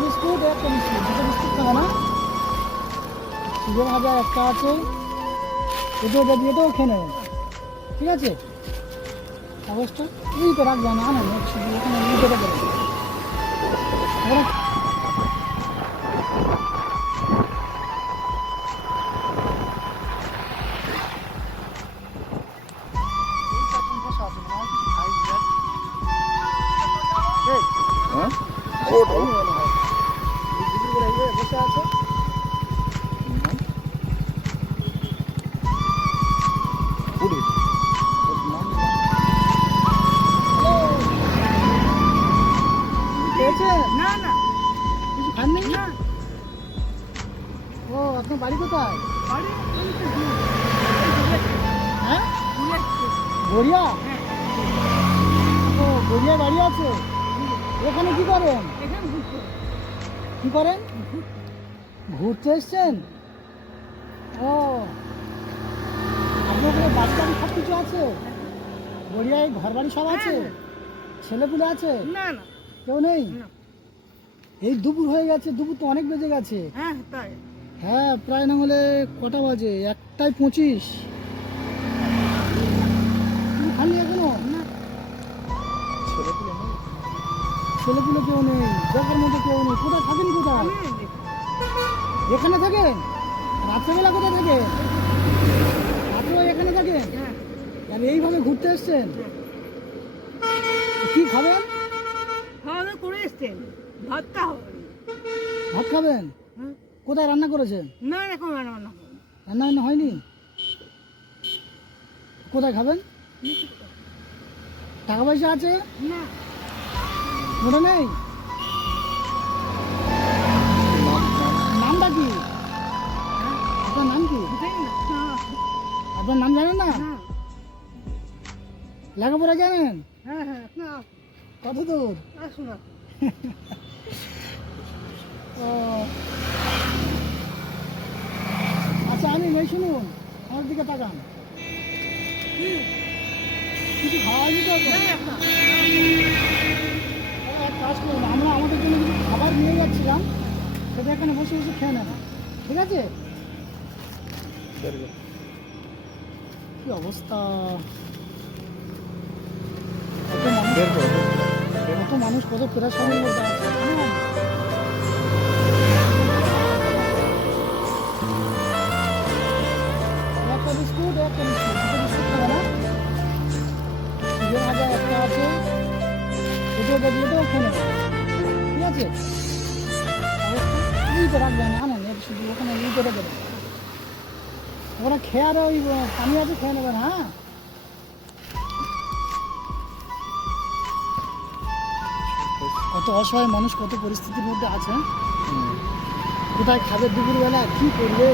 Biscuit একটা biscuit দুটো biscuit খাবে না? সুগার ভাজা একটা আছে এটাও দেবি এটাও খেয়ে নেবেন ঠিক আছে? কাগজটা এই তো রাখবে না না শুধু ওখানে লিখে দেবে ওখানে হ্যাঁ? বসে আছে পুরি পেয়েছে না না কিছু খাননি না ও আপনার বাড়ি কোথায় বাড়ি ওই তো দূর। এই দূরে, হ্যাঁ দূরে, গড়িয়া হ্যাঁ, ও গড়িয়া বাড়ি আছে এখানে কি করেন এখানে ঘুরতে। কি করেন? ঘুরতে এসছেন? ও। আপনার ওখানে বাড়ি বাড়ি সব কিছু আছে? গড়িয়ায় ঘর বাড়ি সব আছে? হ্যাঁ। ছেলেপুলে আছে? না না। কেউ নেই? এই দুপুর হয়ে গেছে দুপুর তো অনেক বেজে গেছে। হ্যাঁ তাই। হ্যাঁ প্রায় না হলে কটা বাজে? একটাই পঁচিশ। তুমি খালি এখনও? না। ছেলেপুলে নেই ছেলেপুলে কেউ নেই দেখার মধ্যে কেউ নেই কোথায় থাকেন কোথায়? এখানে থাকেন? রাত্রেবেলা কোথায় থাকেন? রাত্রেও এখানে থাকেন? হ্যাঁ আর এইভাবে ঘুরতে এসছেন। কি খাবেন? খাওয়া দাওয়া করে এসছেন। ভাত খাবেন? হ্যাঁ। কোথায় রান্না করেছেন? না এখন রান্না বান্না রান্না বান্না হয়নি? কোথায় খাবেন? টাকা পয়সা আছে? না। ওটা নেই? নাম নাম নামটা কি আপনার নাম কি? আপনার নাম জানেন না? লেখাপড়া জানেন? হ্যাঁ হ্যাঁ কত দূর ও। আচ্ছা আমি নেই শুনুন। আমার দিকে তাকান। কিছু খাওয়া হয়নি কাজ করুন আমরা আমাদের জন্য কিছু খাবার নিয়ে যাচ্ছিলাম। সেটা এখানে বসে বসে খেয়ে নেন ঠিক আছে? কি অবস্থা? কত মানুষ? কত পেরাশানির মধ্যে আছে? জানেন? একটা বিস্কুট একটা বিস্কুট দুটো বিস্কুট খাবে না। ভাজা একটা আছে। ঠিক আছে? তো আনেন শুধু ওখানে ই করে দেবেন ওখানে খেয়ে আর ওই পানি আছে খেয়ে নেবেন হ্যাঁ? কত অসহায় মানুষ কত পরিস্থিতির মধ্যে আছে। কোথায় খাবে দুপুরবেলা কি করবে?